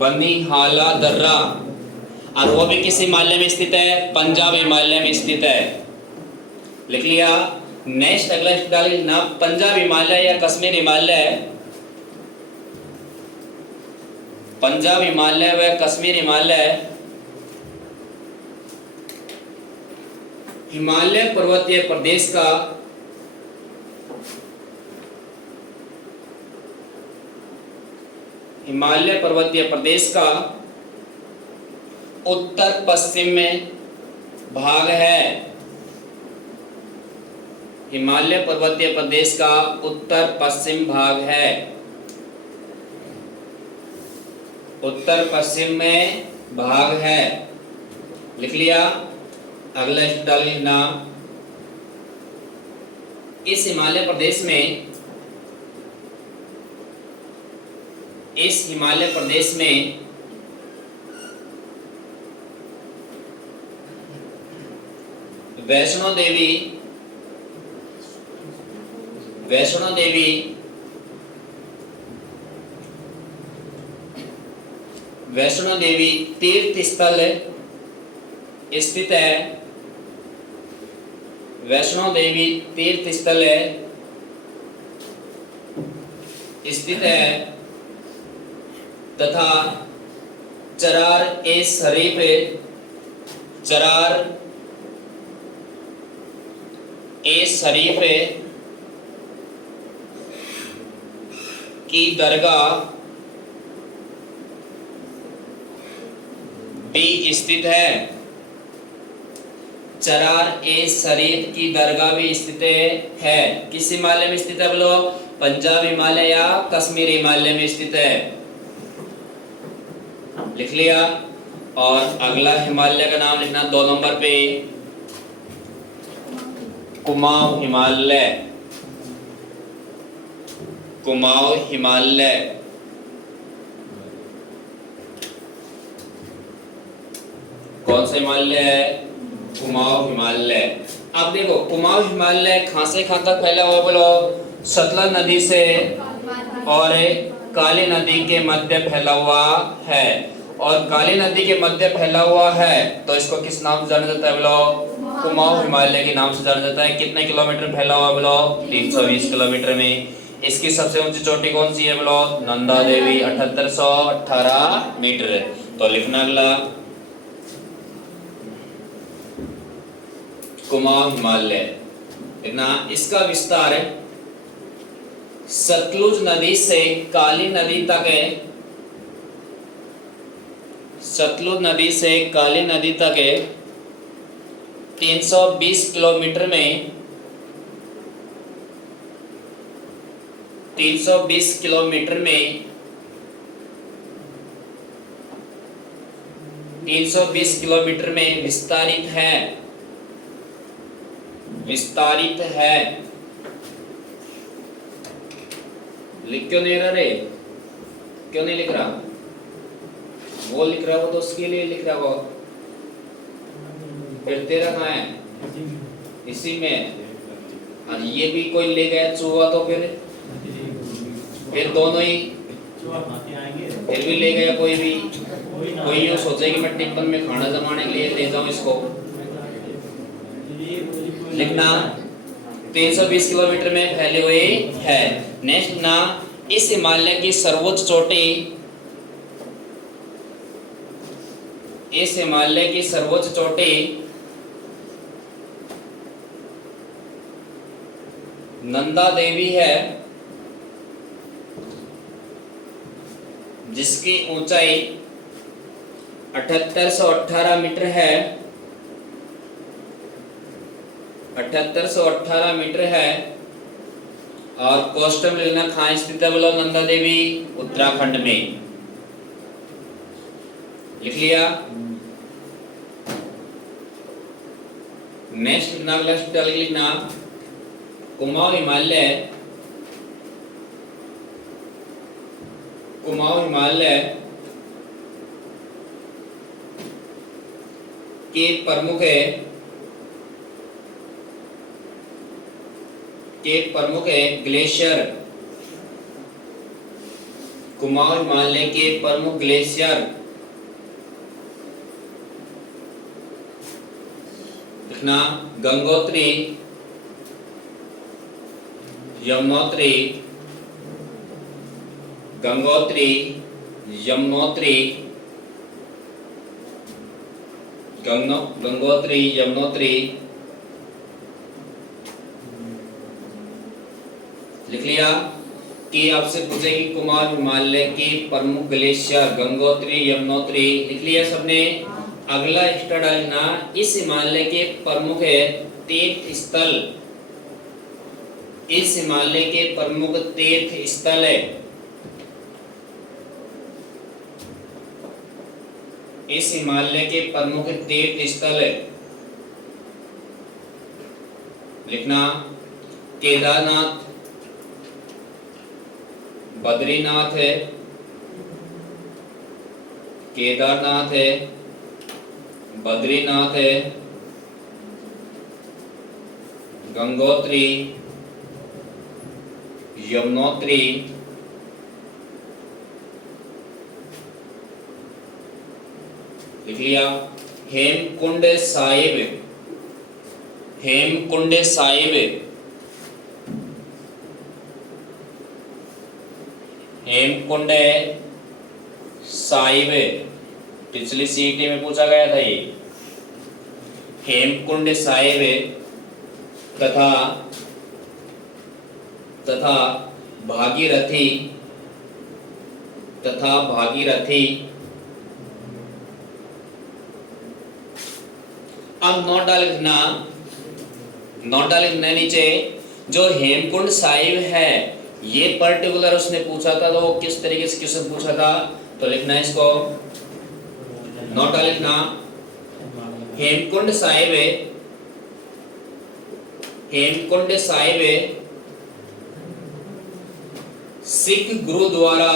बनीहाला दर्रा, और वो भी किस हिमालय में स्थित है? पंजाब हिमालय में स्थित है। लिख लिया। नेक्स्ट अगला डालिए ना, पंजाब हिमालय या कश्मीर हिमालय, पंजाब हिमालय व कश्मीर हिमालय हिमालय पर्वतीय प्रदेश का हिमालय पर्वतीय प्रदेश का उत्तर पश्चिम में भाग है। हिमालय पर्वतीय प्रदेश का उत्तर पश्चिम भाग है। उत्तर पश्चिम में भाग है। लिख लिया। अगला डालना, इस हिमालय प्रदेश में, इस हिमालय प्रदेश में वैष्णो देवी, वैष्णो देवी वैष्णो देवी तीर्थ स्थल स्थित है। वैष्णो देवी तीर्थ स्थल स्थित है तथा चरार ए शरीफ, चरार ए शरीफ की दरगाह भी स्थित है। चरार ए शरीफ की दरगाह भी स्थित है। किस हिमालय में स्थित है बोलो? पंजाब हिमालय या कश्मीर हिमालय में स्थित है। लिख लिया। और अगला हिमालय का नाम लिखना 2 नंबर पे, कुमाऊं हिमालय। कुमाऊं हिमालय कौन सा हिमालय है? कुमाऊं हिमालय। अब देखो, कुमाऊं हिमालय कहां से कहां तक फैला हुआ बोलो? सतलज नदी से और काली नदी के मध्य फैला हुआ है। और काली नदी के मध्य फैला हुआ है तो इसको किस नाम से जाना जाता है बोलो? कुमाऊं हिमालय के नाम से जाना जाता है। कितने किलोमीटर फैला हुआ बोलो? 320 किलोमीटर में। इसकी सबसे ऊंची चोटी कौन सी है बोलो? नंदा देवी 7818 मीटर। तो लिखना अगला, कुमाऊं हिमालय। लिखना। इसका विस्तार सतलुज नदी से काली नदी तक है। सतलुज नदी से काली नदी तक 320 किलोमीटर में, 320 किलोमीटर में 320 किलोमीटर में विस्तारित है। विस्तारित है। लिख क्यों नहीं रहा रे? क्यों नहीं लिख रहा? वो लिख रहा हो तो उसके लिए लिख रहा हो। फिर तेरा कहाँ है? इसी में। और ये भी कोई ले गया चूहा तो फिर दोनों ही फिर भी ले गया कोई भी। कोई यूं सोचे कि मैं टिप्पन में खाना जमाने के लिए ले जाऊं इसको। लिखना। 320 किलोमीटर में फैले हुए है। नेक्स्ट ना, इस हिमालय की सर्वोच्च चोटी, इस हिमालय की सर्वोच्च चोटी नंदा देवी है, जिसकी ऊंचाई 7818 मीटर है। 7818 मीटर है। और कोस्टल लेना कहाँ स्थित है बोलो? नंदा देवी उत्तराखंड में। लिख लिया। नेक्स्ट लिखना, कुमाऊं हिमालय, कुमाऊं हिमालय के प्रमुख ग्लेशियर कुमाऊं हिमालय के प्रमुख ग्लेशियर लिखना गंगोत्री, यमुनोत्री, गंगोत्री, यमुनोत्री, गंगोत्री, यमुनोत्री। लिख लिया कि आपसे पूछे कि कुमाऊं हिमालय के प्रमुख ग्लेशियर गंगोत्री, यमुनोत्री। लिख लिया सबने। अगला एक्स्ट्रा डालना, इस हिमालय के प्रमुख तीर्थ स्थल, इस हिमालय के प्रमुख तीर्थ स्थल है, इस हिमालय के प्रमुख तीर्थ स्थल है। लिखना केदारनाथ, बद्रीनाथ है, केदारनाथ है, बद्रीनाथ है, गंगोत्री, यमुनोत्री, लिख लिया। हेमकुंड साहिब, हेमकुंड साहिब, हेमकुंड साहिब पिछली सीटी में पूछा गया था ये। हेमकुंड साहिब तथा तथा भागीरथी, तथा भागीरथी। अब नोट डालना, नोट डालना नीचे। जो हेमकुंड साहिब है ये पर्टिकुलर उसने पूछा था, तो वो किस तरीके से क्वेश्चन पूछा था, तो लिखना है इसको, नोट लिखना। हेमकुंड साहिब, हेमकुंड साहिब सिख गुरुद्वारा,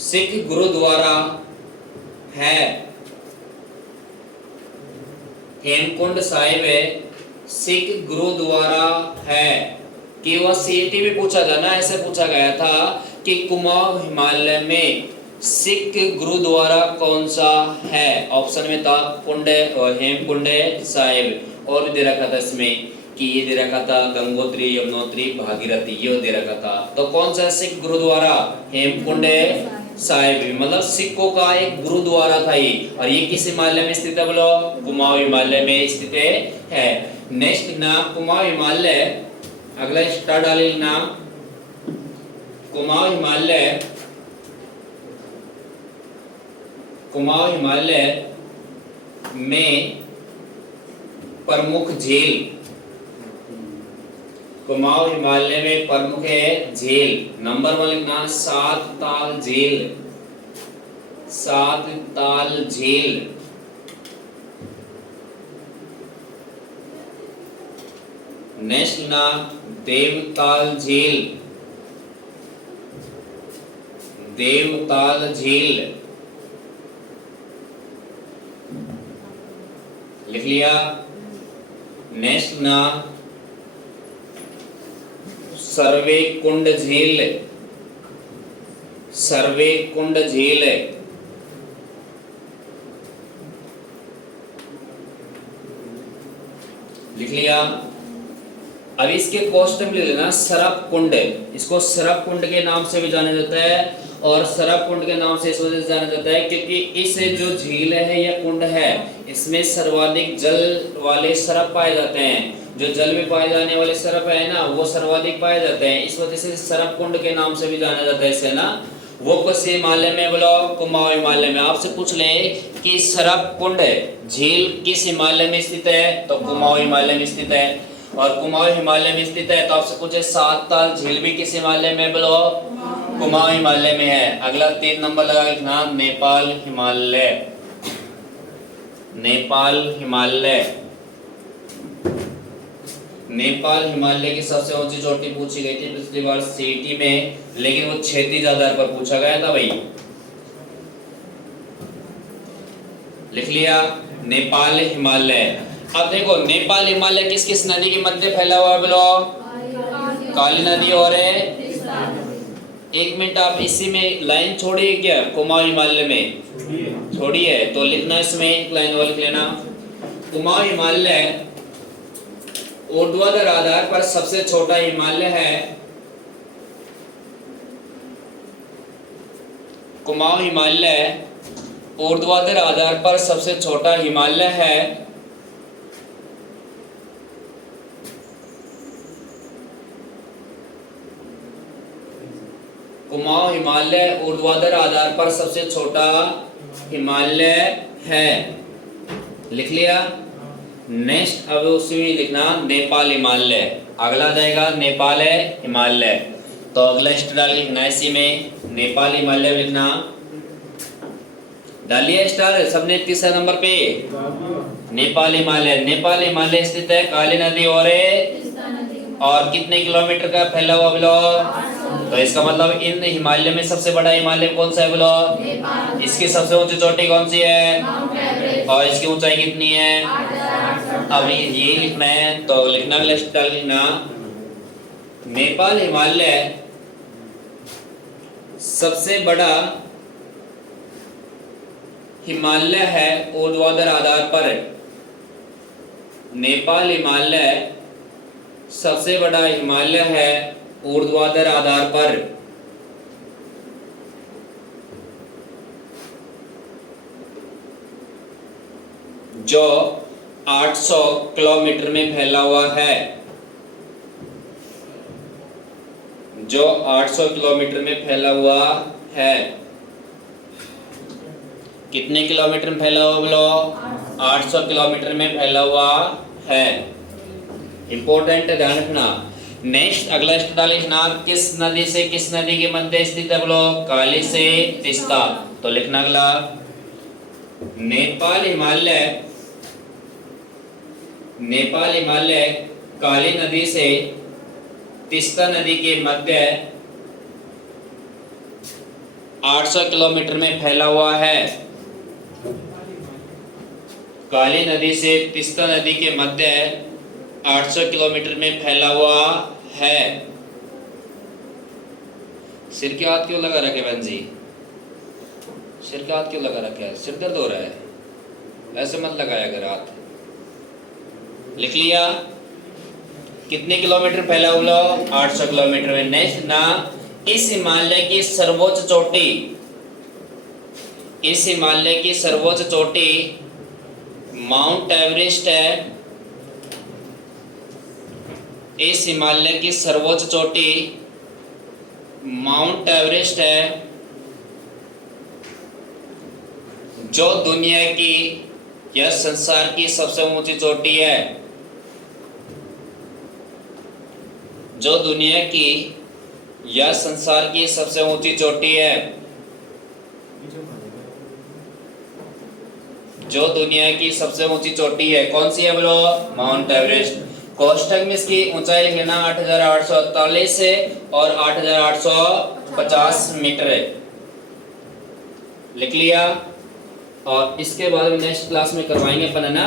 सिख गुरुद्वारा है। हेमकुंड साहिब सिख गुरुद्वारा है। कि वह सीटी में पूछा था ना, ऐसे पूछा गया था कि कुमाऊं हिमालय में सिख गुरुद्वारा कौन सा है। ऑप्शन में था कुंड और हेमकुंड साहिब, और भी दे रखा था इसमें कि ये दे रखा था गंगोत्री, यमुनोत्री, भागीरथी, ये दे रखा था। तो कौन सा सिख गुरुद्वारा? हेमकुंड साहिब, मतलब सिखों का एक गुरुद्वारा था ये। और ये किस हिमालय में स्थित है बोलो? कुमाऊं हिमालय में स्थित है। नेक्स्ट ना कुमाऊं हिमालय, अगला स्टार डाले ना कुमाऊं हिमालय, कुमाऊं हिमालय में प्रमुख झील, कुमाऊं हिमालय में प्रमुख है झील। नंबर 1 लिखना सात ताल झील, सात ताल झील। नेक्स्ट ना देवताल झील, देवताल झील लिख लिया। नेक्स्ट ना सर्वे कुंड झील, सर्वे कुंड झील लिख लिया। अब इसके कॉस्ट्यूम ले लेना सरप कुंड, इसको सरप कुंड के नाम से भी जाना जाता है। और सरप कुंड के नाम से इस वजह से जाना जाता है क्योंकि इस जो झील है या कुंड है, इसमें सर्वाधिक जल वाले सरप पाए जाते हैं। जो जल में पाए जाने वाले सरप है ना, वो सर्वाधिक पाए जाते हैं। इस वजह से सरप कुंड के नाम से भी जाना जाता है इसे ना। वो किस हिमालय में बोलो? कुमाऊं हिमालय में। आपसे पूछ ले कि सरप कुंड झील किस हिमालय में स्थित है, तो कुमाऊं हिमालय में स्थित है। और कुमाऊं हिमालय में स्थित है तो आपसे पूछे सात ताल झील भी किस हिमालय में बोलो? कुमाऊं हिमालय में है। अगला 3 नंबर लगा लिखना नेपाल हिमालय, नेपाल हिमालय। नेपाल हिमालय की सबसे ऊंची चोटी पूछी गई थी पिछली बार सीटी में, लेकिन वो क्षैतिज आधार पर पूछा गया था भाई। लिख लिया नेपाल हिमालय। अब देखो नेपाल हिमालय किस किस नदी के मध्य फैला हुआ है बोलो? काली नदी और एक मिनट आप इसी में लाइन छोड़िए क्या, कुमाऊं हिमालय में छोड़िए, तो लिखना इसमें एक लाइन और लिख लेना। कुमाऊं हिमालय ऊर्ध्वाधर आधार पर सबसे छोटा हिमालय है। कुमाऊं हिमालय ऊर्ध्वाधर आधार पर सबसे छोटा हिमालय है। कुमाऊं हिमालय ऊर्ध्वाधर आधार पर सबसे छोटा हिमालय है, लिख लिया। नेक्स्ट अब उसी में लिखना नेपाल हिमालय, अगला जाएगा नेपाल है हिमालय, तो अगला स्टार लिखना इसी में नेपाल हिमालय लिखना। डालिए स्टार सबने तीसरे नंबर पे नेपाल हिमालय। नेपाल हिमालय स्थित है काली नदी और कितने किलोमीटर का फैला हुआ ब्लॉक, तो इसका मतलब इन हिमालय में सबसे बड़ा हिमालय कौन सा है ब्लॉक, इसकी सबसे ऊंची चोटी कौन सी है और इसकी ऊंचाई कितनी है, अब ये लिखना है। तो लिखना अगला स्टार लिखना नेपाल हिमालय सबसे बड़ा हिमालय है ऊर्ध्वाधर आधार पर। नेपाल हिमालय सबसे बड़ा हिमालय है ऊर्ध्वाधर आधार पर। जो 800 किलोमीटर में फैला हुआ है, जो 800 किलोमीटर में फैला हुआ है। कितने किलोमीटर में फैला हुआ बोलो, 800 किलोमीटर में फैला हुआ है। इंपॉर्टेंट ध्यान रखना। नेक्स्ट अगला स्टेप लिखना किस नदी से किस नदी के मध्य स्थित है बोलो, काली से तीस्ता, तो लिखना अगला नेपाल हिमालय, नेपाल हिमालय काली नदी से तीस्ता नदी के मध्य 800 किलोमीटर में फैला हुआ है। काली नदी से तीस्ता नदी के मध्य 800 किलोमीटर में फैला हुआ है। सिर के हाथ क्यों लगा रखे बहन जी, सिर के हाथ क्यों लगा रखे है, सिर दर्द हो रहा है, ऐसे मत लगाया अगर हाथ। लिख लिया कितने किलोमीटर फैला हुआ, 800 किलोमीटर में। नेक्स्ट ना इस हिमालय की सर्वोच्च चोटी, इस हिमालय की सर्वोच्च चोटी माउंट एवरेस्ट है। इस हिमालय की सर्वोच्च चोटी माउंट एवरेस्ट है, जो दुनिया की या संसार की सबसे ऊंची चोटी है, जो दुनिया की या संसार की सबसे ऊंची चोटी है, जो दुनिया की सबसे ऊंची चोटी है। कौन सी है बोलो, माउंट एवरेस्ट। कोष्ठक में इसकी ऊंचाई लिख लेना 8,848 से और 8,850 मीटर है, लिख लिया। और इसके बाद नेक्स्ट क्लास में करवाएंगे अपन है ना